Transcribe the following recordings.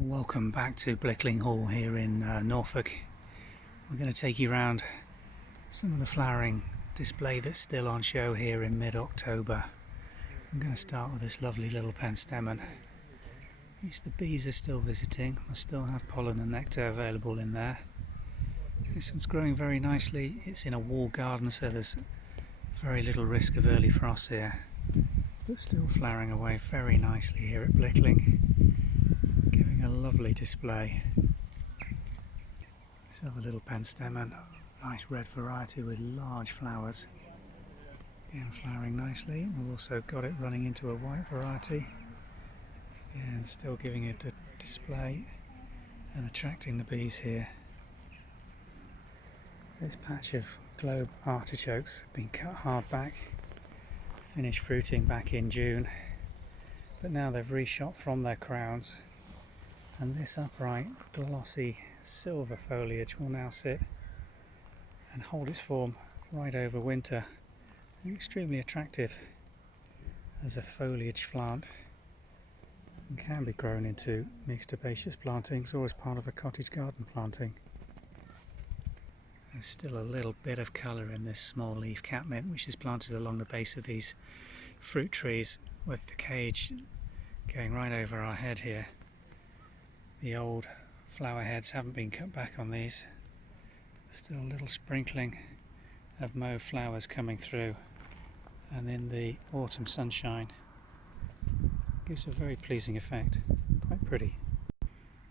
Welcome back to Blickling Hall here in Norfolk. We're going to take you around some of the flowering display that's still on show here in mid-October. I'm going to start with this lovely little penstemon, which the bees are still visiting. I still have pollen and nectar available in there. This one's growing very nicely. It's in a wall garden, so there's very little risk of early frost here, but still flowering away very nicely here at Blickling, giving a lovely display. This other little penstemon, nice red variety with large flowers, again flowering nicely. We've also got it running into a white variety, and still giving it a display and attracting the bees here. This patch of globe artichokes have been cut hard back, finished fruiting back in June, but now they've reshot from their crowns, and this upright glossy silver foliage will now sit and hold its form right over winter. Extremely attractive as a foliage plant, and can be grown into mixed herbaceous plantings or as part of a cottage garden planting. There's still a little bit of colour in this small leaf catmint, which is planted along the base of these fruit trees, with the cage going right over our head here. The old flower heads haven't been cut back on these. There's still a little sprinkling of mauve flowers coming through, and in the autumn sunshine gives a very pleasing effect. Quite pretty.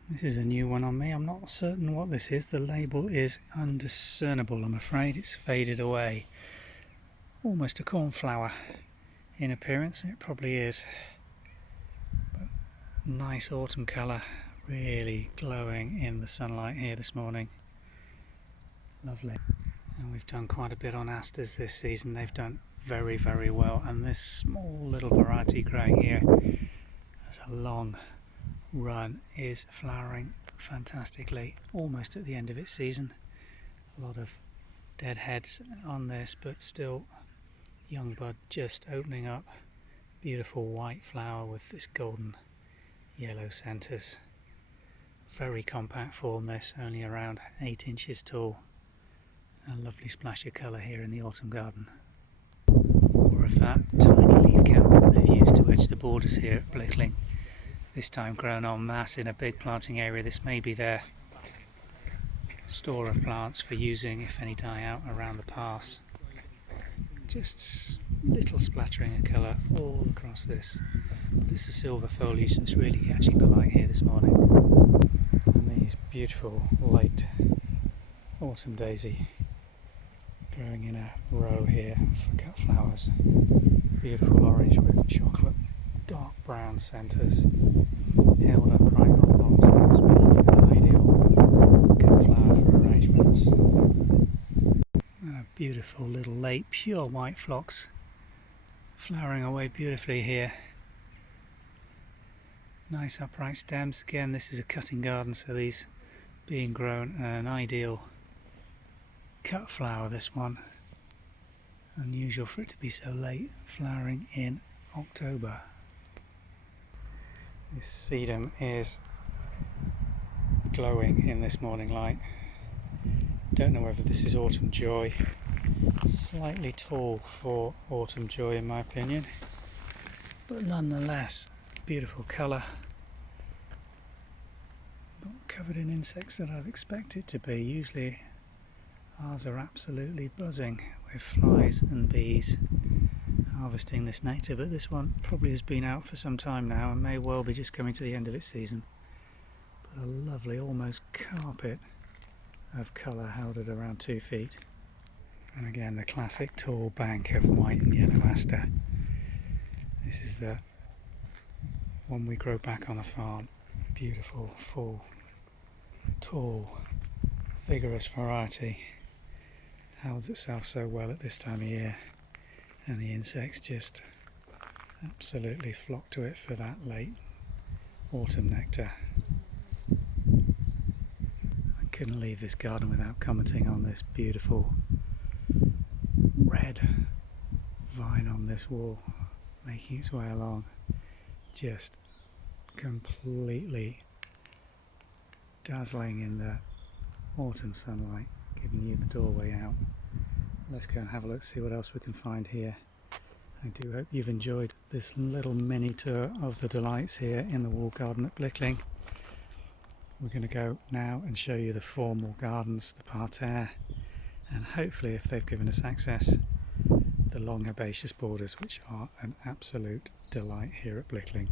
This is a new one on me. I'm not certain what this is. The label is undiscernible, I'm afraid. It's faded away. Almost a cornflower in appearance. It probably is. But nice autumn colour, really glowing in the sunlight here this morning. Lovely. And we've done quite a bit on asters this season. They've done very, very well. And this small little variety growing here as a long run is flowering fantastically, almost at the end of its season. A lot of dead heads on this, but still young bud just opening up. Beautiful white flower with this golden yellow centres. Very compact form, this, only around 8 inches tall. A lovely splash of colour here in the autumn garden. More of that tiny leaf catmint they've used to edge the borders here at Blickling. This time grown en masse in a big planting area. This may be their store of plants for using if any die out around the pass. Just little splattering of colour all across this. But it's the silver foliage that's really catching the light here this morning. And these beautiful late autumn daisy growing in a row here for cut flowers. Beautiful orange with chocolate dark brown centres, held upright on long stems, making it an ideal cut flower for arrangements. And a beautiful little late pure white phlox flowering away beautifully here. Nice upright stems. Again, this is a cutting garden, so these being grown an ideal cut flower, this one. Unusual for it to be so late, flowering in October. This sedum is glowing in this morning light. Don't know whether this is autumn joy. Slightly tall for autumn joy in my opinion, but nonetheless beautiful colour. Not covered in insects that I'd expect it to be. Usually ours are absolutely buzzing with flies and bees harvesting this nectar, but this one probably has been out for some time now and may well be just coming to the end of its season. But a lovely almost carpet of colour held at around 2 feet. And again the classic tall bank of white and yellow aster. This is the one we grow back on the farm. Beautiful, full, tall, vigorous variety. Holds itself so well at this time of year, and the insects just absolutely flock to it for that late autumn nectar. I couldn't leave this garden without commenting on this beautiful red vine on this wall making its way along. Just completely dazzling in the autumn sunlight, giving you the doorway out. Let's go and have a look, see what else we can find here. I do hope you've enjoyed this little mini tour of the delights here in the walled garden at Blickling. We're going to go now and show you the formal gardens, the parterre, and hopefully, if they've given us access, the long herbaceous borders, which are an absolute delight here at Blickling.